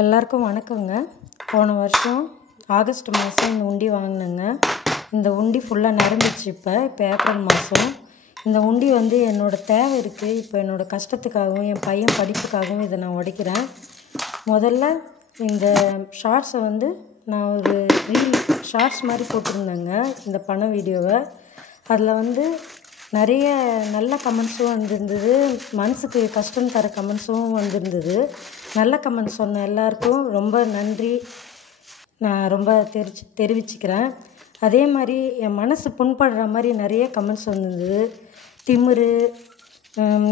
எல்லாருக்கும் வணக்கங்க. போன வருஷம் ஆகஸ்ட் மாதம் இந்த உண்டி வாங்கினேங்க. இந்த உண்டி ஃபுல்லாக நிரம்பிச்சு. இப்போ ஏப்ரல் மாதம் இந்த உண்டி வந்து என்னோடய தேவை இருக்குது. இப்போ என்னோடய கஷ்டத்துக்காகவும் என் பையன் படிப்புக்காகவும் இதை நான் உடைக்கிறேன். முதல்ல இந்த ஷார்ட்ஸை வந்து நான் ஒரு ஷார்ட்ஸ் மாதிரி போட்டிருந்தேங்க, இந்த பண வீடியோவை. அதில் வந்து நிறைய நல்ல கமெண்ட்ஸும் வந்திருந்தது, மனசுக்கு கஷ்டம் தர கமெண்ட்ஸும் வந்திருந்தது. நல்ல கமெண்ட்ஸ் சொன்ன எல்லாருக்கும் ரொம்ப நன்றி நான் ரொம்ப தெரிவிச்சுக்கிறேன். அதே மாதிரி என் மனசு புண்படுற மாதிரி நிறைய கமெண்ட்ஸ் வந்திருந்தது. திமிரு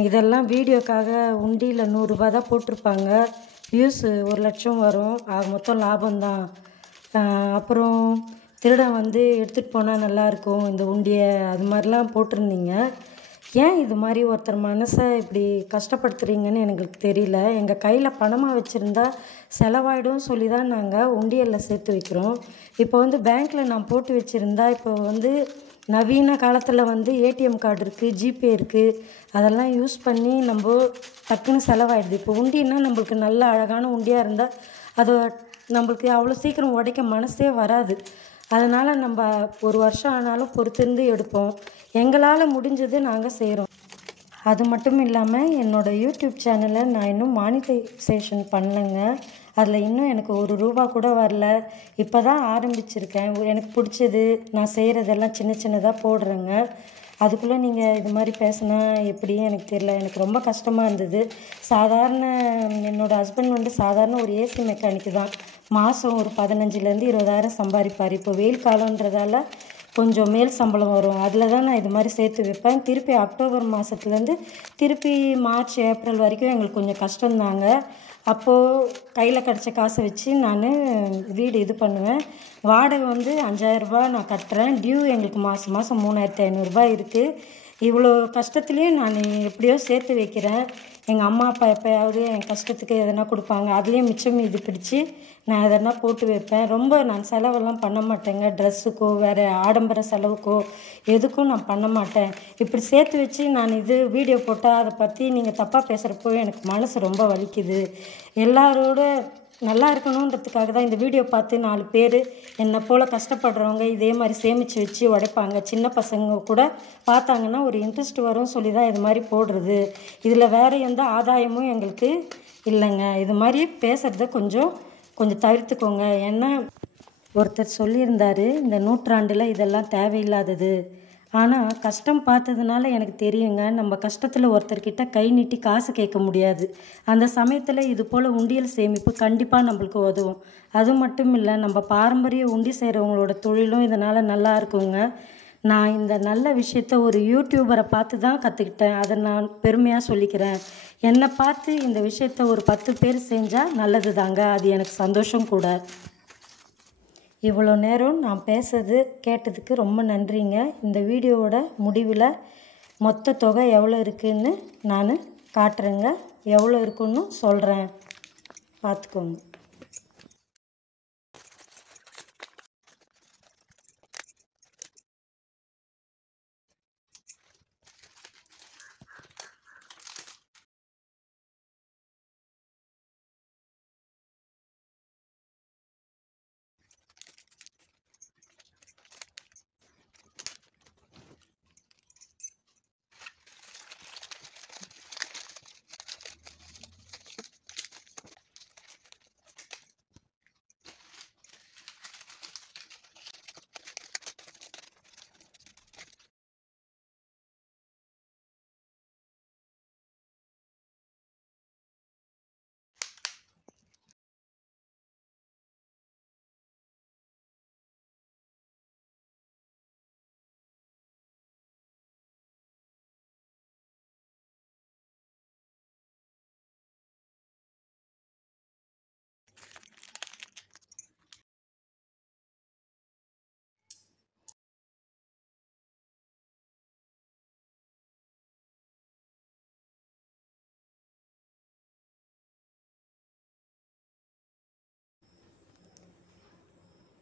இதெல்லாம் வீடியோக்காக உண்டியில் 100 ரூபா தான் போட்டிருப்பாங்க, வியூஸ் 1,00,000 வரும், ஆக மொத்தம் லாபம்தான். அப்புறம் திருடன் வந்து எடுத்துகிட்டு போனால் நல்லாயிருக்கும் இந்த உண்டியை, அது மாதிரிலாம் போட்டிருந்தீங்க. ஏன் இது மாதிரி ஒருத்தர் மனசை இப்படி கஷ்டப்படுத்துகிறீங்கன்னு எனக்கு தெரியல. எங்கள் கையில் பணமாக வச்சுருந்தா செலவாயிடும் சொல்லி தான் நாங்கள் உண்டியலில் சேர்த்து வைக்கிறோம். இப்போ வந்து பேங்க்கில் நான் போட்டு வச்சுருந்தா இப்போ வந்து நவீன காலத்தில் வந்து ஏடிஎம் கார்டு இருக்குது, ஜிபே இருக்குது, அதெல்லாம் யூஸ் பண்ணி நம்ம டக்குன்னு செலவாயிடுது. இப்போ உண்டின்னா நம்மளுக்கு நல்ல அழகான உண்டியாக இருந்தால் அது நம்மளுக்கு அவ்வளோ சீக்கிரம் உடைக்க மனசே வராது. அதனால் நம்ம ஒரு வருஷம் ஆனாலும் பொறுத்திருந்து எடுப்போம். எங்களால் முடிஞ்சது நாங்கள் செய்கிறோம். அது மட்டும் இல்லாமல் என்னோடய யூடியூப் சேனலை நான் இன்னும் மானிட்டைசேஷன் பண்ணலைங்க. அதில் இன்னும் எனக்கு 1 ரூபா கூட வரல. இப்போ தான் ஆரம்பிச்சிருக்கேன். எனக்கு பிடிச்சது நான் செய்கிறதெல்லாம் சின்ன சின்னதாக போடுறேங்க. அதுக்குள்ளே நீங்கள் இது மாதிரி பேசினா எப்படியும் எனக்கு தெரியல. எனக்கு ரொம்ப கஷ்டமாக இருந்தது. என்னோடய ஹஸ்பண்ட் வந்து சாதாரண ஒரு ஏசி மெக்கானிக்கு தான். மாதம் ஒரு 15,000 20,000 சம்பாதிப்பார். இப்போ வெயில் காலன்றதால கொஞ்சம் மேல் சம்பளம் வரும், அதில் தான் நான் இது மாதிரி சேர்த்து வைப்பேன். திருப்பி அக்டோபர் மாதத்துலேருந்து திருப்பி மார்ச் ஏப்ரல் வரைக்கும் எங்களுக்கு கொஞ்சம் கஷ்டம்தாங்க. அப்போது கையில் கிடச்ச காசை வச்சு நான் வீடு இது பண்ணுவேன். வாடகை வந்து 5,000 ரூபா நான் கட்டுறேன். டியூ எங்களுக்கு மாதம் 3,500 இருக்குது. இவ்வளோ கஷ்டத்துலேயும் நான் எப்படியோ சேர்த்து வைக்கிறேன். எங்கள் அம்மா அப்பா எப்போயாவது என் கஷ்டத்துக்கு எதனா கொடுப்பாங்க, அதுலேயும் மிச்சம் இது பிடிச்சி நான் எதனா போட்டு வைப்பேன். ரொம்ப நான் செலவெல்லாம் பண்ண மாட்டேங்க. ட்ரெஸ்ஸுக்கோ வேறு ஆடம்பர செலவுக்கோ எதுக்கும் நான் பண்ண மாட்டேன். இப்படி சேர்த்து வச்சு நான் இது வீடியோ போட்டால் அதை பற்றி நீங்கள் தப்பாக பேசுகிறப்போ எனக்கு மனசு ரொம்ப வலிக்குது. எல்லாரோட நல்லா இருக்கணுன்றதுக்காக தான் இந்த வீடியோ பார்த்து 4 பேர் என்னை போல் கஷ்டப்படுறவங்க இதே மாதிரி சேமித்து வச்சு உடைப்பாங்க. சின்ன பசங்க கூட பார்த்தாங்கன்னா ஒரு இன்ட்ரெஸ்ட் வரும் சொல்லி தான் இது மாதிரி போடுறது. இதில் வேறு எந்த ஆதாயமும் எங்களுக்கு இல்லைங்க. இது மாதிரி பேசுகிறத கொஞ்சம் தவிர்த்துக்கோங்க. ஏன்னா ஒருத்தர் சொல்லியிருந்தார், இந்த நூற்றாண்டில் இதெல்லாம் தேவையில்லாதது. ஆனால் கஷ்டம் பார்த்ததுனால எனக்கு தெரியுங்க, நம்ம கஷ்டத்தில் ஒருத்தர்கிட்ட கை நீட்டி காசு கேட்க முடியாது. அந்த சமயத்தில் இது போல் உண்டியல் சேமிப்பு கண்டிப்பாக நம்மளுக்கு உதவும். அது மட்டும் இல்லை, நம்ம பாரம்பரிய உண்டி செய்கிறவங்களோட தொழிலும் இதனால் நல்லா இருக்குங்க. நான் இந்த நல்ல விஷயத்த ஒரு யூடியூபரை பார்த்து தான் கற்றுக்கிட்டேன். அதை நான் பெருமையாக சொல்லிக்கிறேன். என்னை பார்த்து இந்த விஷயத்த ஒரு 10 பேர் செஞ்சால் நல்லது தாங்க, அது எனக்கு சந்தோஷம் கூட. இவ்வளோ நேரம் நான் பேசுறது கேட்டதுக்கு ரொம்ப நன்றிங்க. இந்த வீடியோவோட முடிவில் மொத்த தொகை எவ்வளோ இருக்குதுன்னு நான் காட்டுறேங்க. எவ்வளோ இருக்குன்னு சொல்கிறேன், பார்த்துக்கோங்க.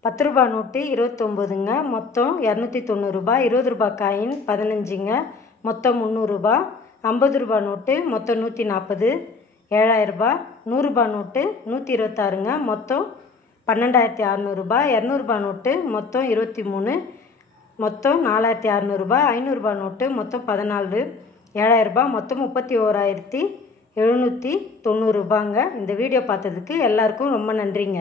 ₹10 நோட்டு 29ங்க, மொத்தம் 290 ரூபாய். ₹20 காயின் 15ங்க, மொத்தம் 300 ரூபாய். ₹50 நோட்டு மொத்தம் 140. 7000 ரூபாய். 100 ரூபாய் நோட்டு 126ங்க, மொத்தம் 12600 ரூபாய். 200 ரூபாய் நோட்டு மொத்தம் 23, மொத்தம் 4600 ரூபாய். 500 ரூபாய் நோட்டு மொத்தம் 14, 7000 ரூபாய், மொத்தம் 31790 ரூபாங்க. இந்த வீடியோ பார்த்ததுக்கு எல்லாருக்கும் ரொம்ப நன்றிங்க.